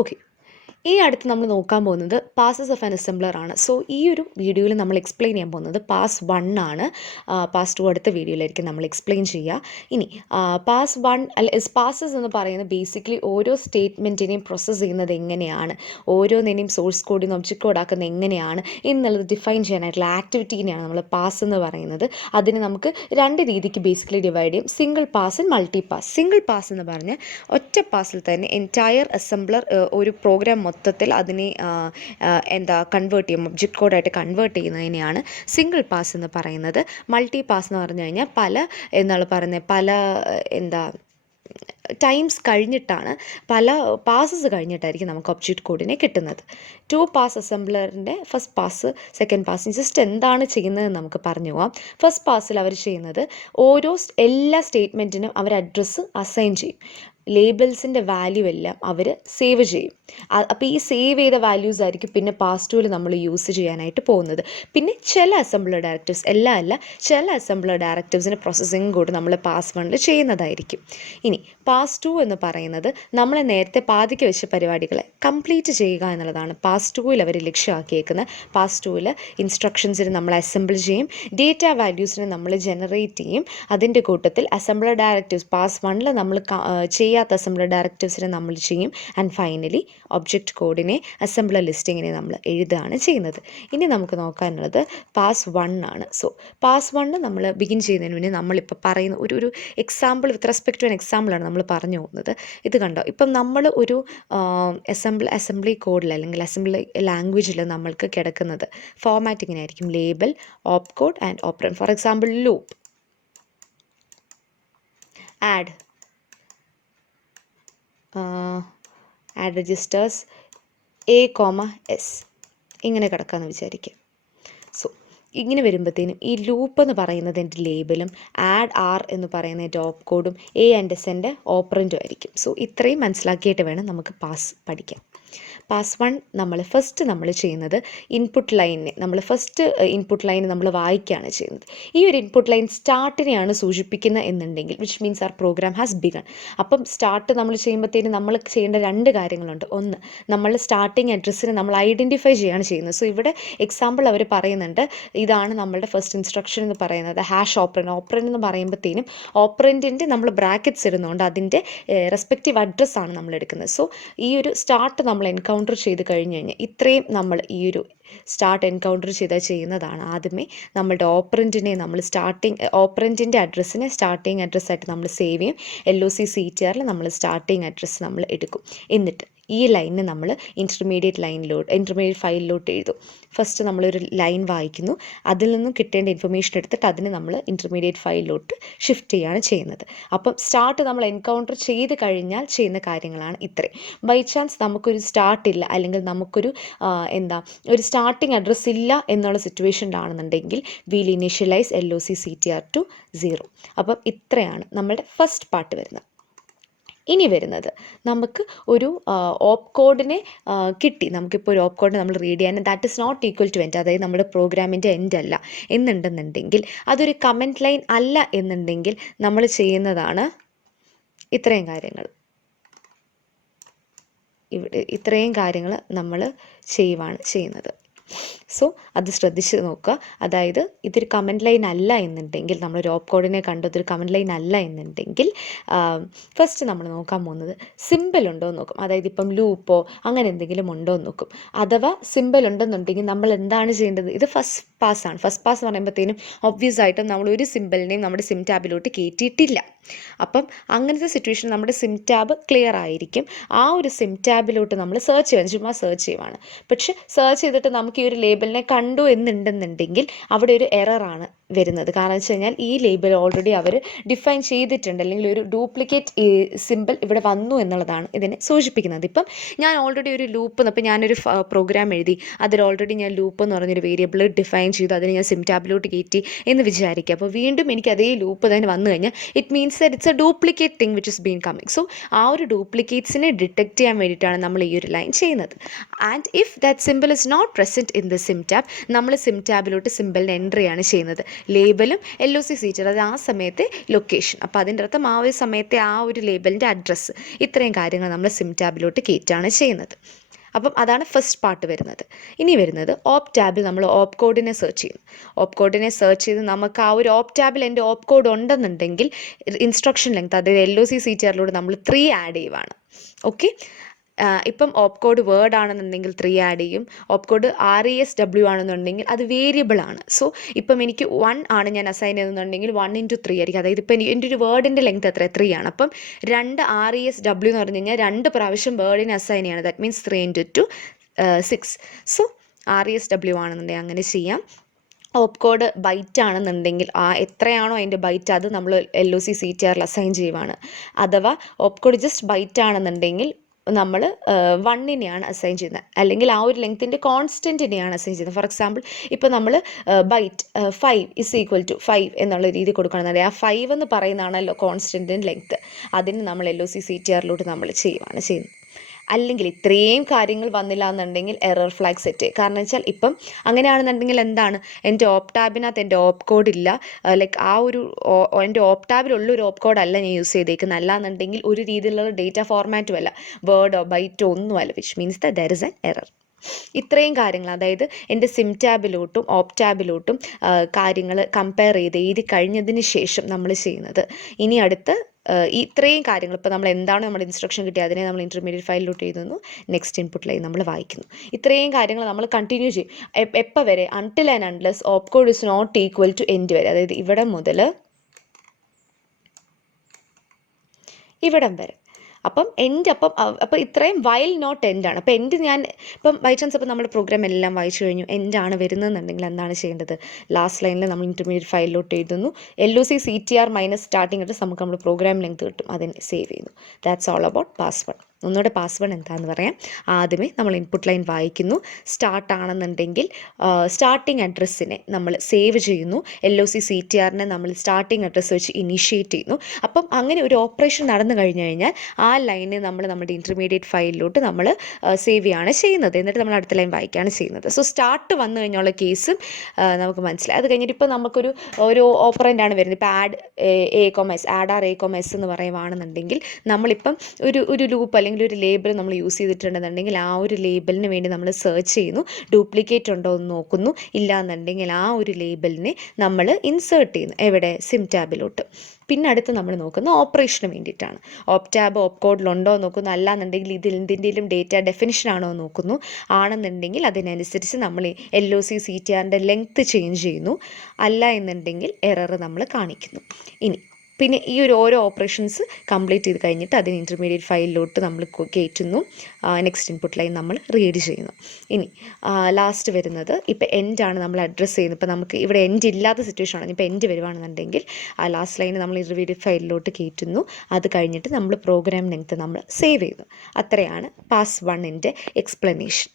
Okay, ഈ അടുത്ത് നമ്മൾ നോക്കാൻ പോകുന്നത് പാസസ് ഓഫ് ആൻ അസംബ്ലർ ആണ്. സോ ഈ ഒരു വീഡിയോയിൽ നമ്മൾ എക്സ്പ്ലെയിൻ ചെയ്യാൻ പോകുന്നത് പാസ് 1 ആണ്. പാസ് 2 അടുത്ത വീഡിയോയിലായിരിക്കും നമ്മൾ എക്സ്പ്ലെയിൻ ചെയ്യുക. ഇനി പാസ് 1 അല്ല, പാസസ് എന്ന് പറയുന്നത് ബേസിക്കലി ഓരോ സ്റ്റേറ്റ്മെൻറ്റിനെയും പ്രോസസ്സ് ചെയ്യുന്നത് എങ്ങനെയാണ്, ഓരോന്നിനെയും സോഴ്സ് കോഡിൽ നിന്ന് ഒബ്ജക്റ്റ് കോഡ് ആക്കുന്നത് എങ്ങനെയാണ് എന്നുള്ളത് ഡിഫൈൻ ചെയ്യാനായിട്ടുള്ള ആക്ടിവിറ്റീനെയാണ് നമ്മൾ പാസ് എന്ന് പറയുന്നത്. അതിന് നമുക്ക് രണ്ട് രീതിക്ക് ബേസിക്കലി ഡിവൈഡ് ചെയ്യും: single pass and multi pass. Single pass എന്ന് പറഞ്ഞാൽ ഒറ്റ പാസിൽ തന്നെ എൻറ്റയർ അസംബ്ലർ ഒരു പ്രോഗ്രാം മൊത്തത്തിൽ അതിനെ കൺവേർട്ട് ചെയ്യും, ഒബ്ജക്റ്റ് കോഡായിട്ട് കൺവേർട്ട് ചെയ്യുന്നതിനെയാണ് സിംഗിൾ പാസ് എന്ന് പറയുന്നത്. മൾട്ടി പാസ് എന്ന് പറഞ്ഞു കഴിഞ്ഞാൽ പല ടൈംസ് കഴിഞ്ഞിട്ടാണ്, പല പാസസ് കഴിഞ്ഞിട്ടായിരിക്കും നമുക്ക് ഒബ്ജക്റ്റ് കോഡിനെ കിട്ടുന്നത്. 2 പാസ് അസംബ്ലറിൻ്റെ first pass, second pass just എന്താണ് ചെയ്യുന്നതെന്ന് നമുക്ക് പറഞ്ഞു പോകാം. ഫസ്റ്റ് പാസിൽ അവർ ചെയ്യുന്നത് എല്ലാ സ്റ്റേറ്റ്മെൻറ്റിനും അവർ അഡ്രസ്സ് അസൈൻ ചെയ്യും. ലേബിൾസിൻ്റെ വാല്യൂ എല്ലാം അവർ സേവ് ചെയ്യും. അപ്പോൾ ഈ സേവ് ചെയ്ത വാല്യൂസ് ആയിരിക്കും പിന്നെ പാസ് 2ൽ നമ്മൾ യൂസ് ചെയ്യാനായിട്ട് പോകുന്നത്. പിന്നെ ചില അസംബ്ലർ ഡയറക്റ്റീവ്സ്, ചില അസംബ്ലർ ഡയറക്റ്റീവ്സിൻ്റെ പ്രോസസ്സിങ് കൂടി നമ്മൾ പാസ് 1ൽ ചെയ്യുന്നതായിരിക്കും. ഇനി പാസ് 2 എന്ന് പറയുന്നത് നമ്മൾ നേരത്തെ പാതിക്ക് വെച്ച പരിപാടികളെ കംപ്ലീറ്റ് ചെയ്യുക എന്നുള്ളതാണ് പാസ് 2ൽ അവർ ലക്ഷ്യമാക്കിയേക്കുന്നത്. പാസ് 2ൽ ഇൻസ്ട്രക്ഷൻസിന് നമ്മൾ അസംബിൾ ചെയ്യും, ഡേറ്റ വാല്യൂസിനെ നമ്മൾ ജനറേറ്റ് ചെയ്യും. അതിൻ്റെ കൂട്ടത്തിൽ അസംബ്ലർ ഡയറക്റ്റീവ്സ് പാസ് 1ൽ നമ്മൾ ചെയ്യാത്ത അസംബ്ലർ ഡയറക്റ്റീവ്സിനെ നമ്മൾ ചെയ്യും. ആൻഡ് ഫൈനലി ഒബ്ജക്റ്റ് കോഡിനെ അസംബ്ലർ ലിസ്റ്റിങ്ങിനെ നമ്മൾ എഴുതുകയാണ് ചെയ്യുന്നത്. ഇനി നമുക്ക് നോക്കാനുള്ളത് പാസ് 1 ആണ്. സോ പാസ് 1 നമ്മൾ ബിഗിൻ ചെയ്യുന്നതിന് മുന്നേ നമ്മളിപ്പോൾ പറയുന്ന ഒരു example, with respect to an എക്സാമ്പിളാണ് നമ്മൾ പറഞ്ഞു പോകുന്നത്. ഇത് കണ്ടോ, ഇപ്പം നമ്മൾ ഒരു അസംബ്ലി കോഡിൽ അല്ലെങ്കിൽ അസംബ്ലി ലാംഗ്വേജിൽ നമ്മൾക്ക് കിടക്കുന്നത് ഫോർമാറ്റിങ്ങിനായിരിക്കും label, op code and operand. For example loop, add registers A,S ഇങ്ങനെ കിടക്കാമെന്ന് വിചാരിക്കുക. സോ ഇങ്ങനെ വരുമ്പോഴത്തേനും ഈ ലൂപ്പ് എന്ന് പറയുന്നത് എൻ്റെ ലേബലും, ആഡ് R എന്ന് പറയുന്ന എൻ്റെ ഓപ്പ് കോഡും, A&S എൻ്റെ ഓപ്പറൻറ്റും ആയിരിക്കും. സോ ഇത്രയും മനസ്സിലാക്കിയിട്ട് വേണം നമുക്ക് പാസ് പഠിക്കാൻ. പാസ് 1 നമ്മൾ ചെയ്യുന്നത് ഇൻപുട്ട് ലൈനിനെ, ഇൻപുട്ട് ലൈൻ നമ്മൾ വായിക്കുകയാണ് ചെയ്യുന്നത്. ഈ ഒരു ഇൻപുട്ട് ലൈൻ സ്റ്റാർട്ടിനെയാണ് സൂചിപ്പിക്കുന്നത് എന്നുണ്ടെങ്കിൽ which means our program has begun. അപ്പം സ്റ്റാർട്ട് നമ്മൾ ചെയ്യുമ്പോഴത്തേനും നമ്മൾ ചെയ്യേണ്ട 2 കാര്യങ്ങളുണ്ട്. ഒന്ന്, നമ്മൾ സ്റ്റാർട്ടിങ് അഡ്രസ്സിനെ നമ്മൾ ഐഡൻറ്റിഫൈ ചെയ്യുകയാണ് ചെയ്യുന്നത്. സോ ഇവിടെ എക്സാമ്പിൾ അവർ പറയുന്നുണ്ട്, ഇതാണ് നമ്മളുടെ ഫസ്റ്റ് ഇൻസ്ട്രക്ഷൻ എന്ന് പറയുന്നത് ഹാഷ് ഓപ്പറൻഡ് എന്ന് പറയുമ്പോഴത്തേനും ഓപ്പറൻറ്റിൻ്റെ നമ്മൾ ബ്രാക്കറ്റ്സ് ഇടുന്നതുകൊണ്ട് അതിൻ്റെ റെസ്പെക്റ്റീവ് അഡ്രസ്സാണ് നമ്മൾ എടുക്കുന്നത്. സോ ഈ ഒരു സ്റ്റാർട്ട് നമ്മൾ എൻകൗണ്ടർ ചെയ്ത് കഴിഞ്ഞ് കഴിഞ്ഞാൽ ഇത്രയും നമ്മൾ ഈ ഒരു സ്റ്റാർട്ട് എൻകൗണ്ടർ ചെയ്യുന്നതാണ്. ആദ്യമേ നമ്മളുടെ ഓപ്പറൻറ്റിനെ നമ്മൾ ഓപ്പറൻറ്റിൻ്റെ അഡ്രസ്സിനെ സ്റ്റാർട്ടിങ് അഡ്രസ്സായിട്ട് നമ്മൾ സേവ് ചെയ്യും. SJCET നമ്മൾ സ്റ്റാർട്ടിങ് അഡ്രസ്സ് നമ്മൾ എടുക്കും. എന്നിട്ട് ഈ ലൈനിന് നമ്മൾ ഇൻ്റർമീഡിയറ്റ് ഫയലിലോട്ട് എഴുതും. ഫസ്റ്റ് നമ്മളൊരു ലൈൻ വായിക്കുന്നു, അതിൽ നിന്നും കിട്ടേണ്ട ഇൻഫർമേഷൻ എടുത്തിട്ട് അതിനെ നമ്മൾ ഇൻ്റർമീഡിയറ്റ് ഫയലിലോട്ട് ഷിഫ്റ്റ് ചെയ്യുകയാണ് ചെയ്യുന്നത്. അപ്പം സ്റ്റാർട്ട് നമ്മൾ എൻകൗണ്ടർ ചെയ്ത് കഴിഞ്ഞാൽ ചെയ്യുന്ന കാര്യങ്ങളാണ് ഇത്രയും. ബൈ ചാൻസ് നമുക്കൊരു സ്റ്റാർട്ടില്ല, അല്ലെങ്കിൽ നമുക്കൊരു ഒരു സ്റ്റാർട്ടിങ് അഡ്രസ്സ് ഇല്ല എന്നുള്ള സിറ്റുവേഷനിലാണെന്നുണ്ടെങ്കിൽ വിൽ ഇനീഷ്യലൈസ് LOC-CTR to 0. അപ്പം ഇത്രയാണ് നമ്മളുടെ ഫസ്റ്റ് പാർട്ട് വരുന്നത്. ഇനി വരുന്നത്, നമുക്ക് ഒരു ഓപ്പ് കോഡിനെ കിട്ടി. നമുക്കിപ്പോൾ ഒരു ഓപ്പ് കോഡ് നമ്മൾ റീഡ് ചെയ്യാൻ that is not equal to end, അതായത് നമ്മുടെ പ്രോഗ്രാമിൻ്റെ എൻഡ് അല്ല എന്നുണ്ടെന്നുണ്ടെങ്കിൽ, അതൊരു കമൻറ്റ് ലൈൻ അല്ല എന്നുണ്ടെങ്കിൽ നമ്മൾ ചെയ്യുന്നതാണ് ഇത്രയും കാര്യങ്ങൾ. ഇത്രയും കാര്യങ്ങൾ നമ്മൾ ചെയ്യുന്നത്. സോ അത് ശ്രദ്ധിച്ച് നോക്കുക. അതായത് ഇതൊരു കമൻറ്റ് ലൈൻ അല്ല എന്നുണ്ടെങ്കിൽ, നമ്മളൊരു ഓപ്പ് കോഡിനെ കണ്ടതൊരു കമൻറ്റ് ലൈൻ അല്ല എന്നുണ്ടെങ്കിൽ, ഫസ്റ്റ് നമ്മൾ നോക്കാൻ പോകുന്നത് സിമ്പിൾ ഉണ്ടോ എന്ന് നോക്കും. അതായത് ഇപ്പം ലൂപ്പോ അങ്ങനെ എന്തെങ്കിലും ഉണ്ടോ എന്ന് നോക്കും. അഥവാ സിമ്പിൾ ഉണ്ടെന്നുണ്ടെങ്കിൽ നമ്മൾ എന്താണ് ചെയ്യേണ്ടത്? ഇത് ഫസ്റ്റ് പാസ്സാണ്. ഫസ്റ്റ് പാസ് എന്ന് പറയുമ്പോഴത്തേനും ഒബ്വിയസ് ആയിട്ടും നമ്മൾ ഒരു സിമ്പിളിനെയും നമ്മുടെ സിം ടാബിലോട്ട് കയറ്റിയിട്ടില്ല. അപ്പം അങ്ങനത്തെ സിറ്റുവേഷൻ നമ്മുടെ സിം ടാബ് ക്ലിയർ ആയിരിക്കും. ആ ഒരു സിം ടാബിലോട്ട് നമ്മൾ ചുമ്മാ സെർച്ച് ചെയ്യുവാണ്. പക്ഷെ സെർച്ച് ചെയ്തിട്ട് നമുക്ക് ഈ ഒരു ലേബലിനെ കണ്ടു എന്നുണ്ടെന്നുണ്ടെങ്കിൽ അവിടെ ഒരു എററാണ് വരുന്നത്. കാരണം വെച്ച് കഴിഞ്ഞാൽ ഈ ലേബൽ ഓൾറെഡി അവർ ഡിഫൈൻ ചെയ്തിട്ടുണ്ട്, അല്ലെങ്കിൽ ഒരു ഡ്യൂപ്ലിക്കേറ്റ് സിമ്പിൾ ഇവിടെ വന്നു എന്നുള്ളതാണ് ഇതിനെ സൂചിപ്പിക്കുന്നത്. ഇപ്പം ഞാൻ ഓൾറെഡി ഒരു ലൂപ്പ്, ഇപ്പം ഞാനൊരു പ്രോഗ്രാം എഴുതി, അതിൽ ഓൾറെഡി ഞാൻ ലൂപ്പ് എന്ന് പറഞ്ഞൊരു വേരിയബിൾ ഡിഫൈൻ അസൈൻ ചെയ്തു, അതിനെ ഞാൻ സിം ടാബിലോട്ട് കയറ്റി എന്ന് വിചാരിക്കുക. അപ്പോൾ വീണ്ടും എനിക്ക് അതേ ലൂപ്പ് തന്നെ വന്നു കഴിഞ്ഞാൽ it means that it's A duplicate thing which is been coming. So ആ ഒരു ഡ്യൂപ്ലിക്കേറ്റ്സിനെ ഡിറ്റക്ട് ചെയ്യാൻ വേണ്ടിയിട്ടാണ് നമ്മൾ ഈ ഒരു ലൈൻ ചെയ്യുന്നത്. And if that simple is not present in the symtab, നമ്മൾ സിം ടാബിലോട്ട് സിമ്പിളിൻ്റെ എൻട്രിയാണ് ചെയ്യുന്നത്, ലേബലും LOC-CT, അതായത് ആ സമയത്തെ ലൊക്കേഷൻ. അപ്പോൾ അതിൻ്റെ അർത്ഥം ആ ഒരു സമയത്തെ ആ ഒരു ലേബലിൻ്റെ അഡ്രസ്സ്, ഇത്രയും കാര്യങ്ങൾ നമ്മൾ സിം ടാബിലോട്ട് കയറ്റാണ് ചെയ്യുന്നത്. അപ്പം അതാണ് ഫസ്റ്റ് പാർട്ട് വരുന്നത്. ഇനി വരുന്നത് ഓപ്പ് ടാബിൽ നമ്മൾ ഓപ്പ് കോഡിനെ സെർച്ച് ചെയ്യുന്നു. ഓപ്പ് കോഡിനെ സെർച്ച് ചെയ്ത് നമുക്ക് ആ ഒരു ഓപ്പ് ടാബിൽ എൻ്റെ ഓപ്പ് കോഡ് ഉണ്ടെന്നുണ്ടെങ്കിൽ ഇൻസ്ട്രക്ഷൻ ലെങ്ത്, അതായത് LOC-CTRലൂടെ നമ്മൾ 3 ആഡ് ചെയ്യുവാണ്. ഓക്കെ, ഇപ്പം ഓപ്പ് കോഡ് വേർഡ് ആണെന്നുണ്ടെങ്കിൽ 3 ആഡ് ചെയ്യും. ഓപ്പ് കോഡ് RESW ആണെന്നുണ്ടെങ്കിൽ അത് വേരിയബിൾ ആണ്. സോ ഇപ്പം എനിക്ക് 1 ആണ് ഞാൻ അസൈൻ ചെയ്യുന്നുണ്ടെങ്കിൽ 1 × 3 ആയിരിക്കും. അതായത് ഇപ്പം എൻ്റെ ഒരു വേർഡിൻ്റെ ലെങ്ത് എത്ര 3 ആണ്. അപ്പം 2 RESW എന്ന് പറഞ്ഞു കഴിഞ്ഞാൽ 2 പ്രാവശ്യം വേർഡിനെ അസൈൻ ചെയ്യാണ്. That means 3 × 2 6. സോ RESW ആണെന്നുണ്ടെങ്കിൽ അങ്ങനെ ചെയ്യാം. ഓപ്പ് കോഡ് ബൈറ്റ് ആണെന്നുണ്ടെങ്കിൽ എത്രയാണോ അതിൻ്റെ ബൈറ്റ് അത് നമ്മൾ LOC-CTRൽ അസൈൻ ചെയ്യുവാണ്. അഥവാ ഓപ്പ് കോഡ് ജസ്റ്റ് ബൈറ്റ് ആണെന്നുണ്ടെങ്കിൽ നമ്മൾ 1നെയാണ് അസൈൻ ചെയ്യുന്നത്, അല്ലെങ്കിൽ ആ ഒരു ലെങ്ത്തിൻ്റെ കോൺസ്റ്റൻറ്റിനെയാണ് അസൈൻ ചെയ്യുന്നത്. ഫോർ എക്സാമ്പിൾ ഇപ്പോൾ നമ്മൾ ബൈറ്റ് 5 = 5 എന്നുള്ള രീതി കൊടുക്കുകയാണെന്നുണ്ടെങ്കിൽ ആ 5 എന്ന് പറയുന്നതാണല്ലോ കോൺസ്റ്റൻറ്റിൻ്റെ ലെങ്ത്ത്, അതിന് നമ്മൾ LOC-CTRലോട്ട് നമ്മൾ ചെയ്യുവാണ് ചെയ്യുന്നത്. അല്ലെങ്കിൽ ഇത്രയും കാര്യങ്ങൾ വന്നില്ല എന്നുണ്ടെങ്കിൽ എറർ ഫ്ലാഗ് സെറ്റ്. കാരണം വെച്ചാൽ ഇപ്പം അങ്ങനെയാണെന്നുണ്ടെങ്കിൽ എന്താണ്, എൻ്റെ ഓപ്പ് ടാബിനകത്ത് എൻ്റെ ഓപ്പ് കോഡ് ഇല്ല, ലൈക്ക് ആ ഒരു എൻ്റെ ഓപ്പ് ടാബിലുള്ളൊരു ഓപ്പ് കോഡല്ല ഞാൻ യൂസ് ചെയ്തേക്കുന്നത്, അല്ലാന്നുണ്ടെങ്കിൽ ഒരു രീതിയിലുള്ള ഡേറ്റ ഫോർമാറ്റും അല്ല, വേർഡോ ബൈറ്റോ ഒന്നുമല്ല, which means that there is an error. ഇത്രയും കാര്യങ്ങൾ, അതായത് എൻ്റെ സിം ടാബിലോട്ടും ഓപ്പ് ടാബിലോട്ടും കാര്യങ്ങൾ കമ്പയർ ചെയ്ത് എഴുതി കഴിഞ്ഞതിന് ശേഷം നമ്മൾ ചെയ്യുന്നത്. ഇനി അടുത്ത് ഇത്രയും കാര്യങ്ങൾ, ഇപ്പോൾ നമ്മൾ എന്താണ് നമ്മുടെ ഇൻസ്ട്രക്ഷൻ കിട്ടിയത് അതിനെ നമ്മൾ ഇൻ്റർമീഡിയറ്റ് ഫയലിലോട്ട് എഴുതുന്നു, നെക്സ്റ്റ് ഇൻപുട്ട് ലൈൻ നമ്മൾ വായിക്കുന്നു. ഇത്രയും കാര്യങ്ങൾ നമ്മൾ കണ്ടിന്യൂ ചെയ്യും. എപ്പോൾ വരെ? Until and unless opcode is not equal to end വരെ, അതായത് ഇവിടം മുതൽ ഇവിടം വരെ. അപ്പം എൻഡ്, അപ്പം ഇത്രയും വൈൽ നോട്ട് എൻഡാണ്. അപ്പം എൻഡ് ഞാൻ ഇപ്പം ബൈ ചാൻസ് അപ്പോൾ നമ്മുടെ പ്രോഗ്രാം എല്ലാം വായിച്ചു കഴിഞ്ഞു, എൻഡാണ് വരുന്നതെന്നുണ്ടെങ്കിൽ എന്താണ് ചെയ്യേണ്ടത്? ലാസ്റ്റ് ലൈനിൽ നമ്മൾ ഇൻ്റർമീഡിയറ്റ് ഫയലിലോട്ട് എഴുതുന്നു, LOC-CTR - സ്റ്റാർട്ടിംഗ് അഡ്രസ്, നമുക്ക് നമ്മുടെ പ്രോഗ്രാം ലെങ്ത് കിട്ടും, അതിനെ സേവ് ചെയ്യുന്നു. That's all about password. ഒന്നുകൂടെ പാസ്വേഡ് എന്താണെന്ന് പറയാം. ആദ്യമേ നമ്മൾ ഇൻപുട്ട് ലൈൻ വായിക്കുന്നു, സ്റ്റാർട്ട് ആണെന്നുണ്ടെങ്കിൽ സ്റ്റാർട്ടിംഗ് അഡ്രസ്സിനെ നമ്മൾ സേവ് ചെയ്യുന്നു, LOC-CTRനെ നമ്മൾ സ്റ്റാർട്ടിംഗ് അഡ്രസ്സ് വെച്ച് ഇനീഷ്യേറ്റ് ചെയ്യുന്നു. അപ്പം അങ്ങനെ ഒരു ഓപ്പറേഷൻ നടന്നു കഴിഞ്ഞു കഴിഞ്ഞാൽ ആ ലൈനെ നമ്മൾ നമ്മുടെ ഇൻ്റർമീഡിയറ്റ് ഫയലിലോട്ട് നമ്മൾ സേവ് ചെയ്യുകയാണ് ചെയ്യുന്നത്, എന്നിട്ട് നമ്മൾ അടുത്ത ലൈൻ വായിക്കുകയാണ് ചെയ്യുന്നത്. സോ സ്റ്റാർട്ട് വന്നു കഴിഞ്ഞുള്ള കേസും നമുക്ക് മനസ്സിലായി. അത് കഴിഞ്ഞിട്ട് ഇപ്പോൾ നമുക്കൊരു ഓപ്പറൻ്റാണ് വരുന്നത്, ഇപ്പോൾ ആഡ് AS എന്ന് പറയുവാണെന്നുണ്ടെങ്കിൽ നമ്മളിപ്പം ഒരു ലൂപ്പ് അല്ലെങ്കിൽ ഒരു ലേബിൾ നമ്മൾ യൂസ് ചെയ്തിട്ടുണ്ടെന്നുണ്ടെങ്കിൽ ആ ഒരു ലേബിളിന് വേണ്ടി നമ്മൾ സെർച്ച് ചെയ്യുന്നു, ഡ്യൂപ്ലിക്കേറ്റ് ഉണ്ടോ എന്ന് നോക്കുന്നു, ഇല്ല എന്നുണ്ടെങ്കിൽ ആ ഒരു ലേബിളിനെ നമ്മൾ ഇൻസേർട്ട് ചെയ്യുന്നു, എവിടെ? സിം ടാബിലോട്ട്. പിന്നെ അടുത്ത് നമ്മൾ നോക്കുന്ന ഓപ്പറേഷന് വേണ്ടിയിട്ടാണ്. ഓപ്പ് ടാബ് ഓപ്പ് കോഡിലുണ്ടോ എന്ന് നോക്കുന്നു, അല്ലാന്നുണ്ടെങ്കിൽ ഇതിൽ എന്തിൻ്റെയും ഡേറ്റ ഡെഫിനിഷൻ ആണോ എന്ന് നോക്കുന്നു, ആണെന്നുണ്ടെങ്കിൽ അതിനനുസരിച്ച് നമ്മൾ LOC-CTRൻ്റെ ലെങ്ത്ത് ചേഞ്ച് ചെയ്യുന്നു, അല്ല എന്നുണ്ടെങ്കിൽ എറർ നമ്മൾ കാണിക്കുന്നു. പിന്നെ ഈ ഓരോ ഓപ്പറേഷൻസ് കംപ്ലീറ്റ് ചെയ്ത് കഴിഞ്ഞിട്ട് അതിന് ഇൻ്റർമീഡിയറ്റ് ഫയലിലോട്ട് നമ്മൾ കയറ്റുന്നു, നെക്സ്റ്റ് ഇൻപുട്ട് ലൈൻ നമ്മൾ റീഡ് ചെയ്യുന്നു. ഇനി ലാസ്റ്റ് വരുന്നത് ഇപ്പോൾ എൻഡാണ് നമ്മൾ അഡ്രസ്സ് ചെയ്യുന്നത്. ഇപ്പോൾ നമുക്ക് ഇവിടെ എൻഡ് ഇല്ലാത്ത സിറ്റുവേഷൻ ആണ്, ഇപ്പോൾ എൻഡ് വരുവാണെന്നുണ്ടെങ്കിൽ ആ ലാസ്റ്റ് ലൈൻ നമ്മൾ ഇൻ്റർമീഡിയറ്റ് ഫയലിലോട്ട് കയറ്റുന്നു, അത് കഴിഞ്ഞിട്ട് നമ്മൾ പ്രോഗ്രാം ലെങ്ത്ത് നമ്മൾ സേവ് ചെയ്യുന്നു. അത്രയാണ് പാസ് 1ൻ്റെ എക്സ്പ്ലനേഷൻ.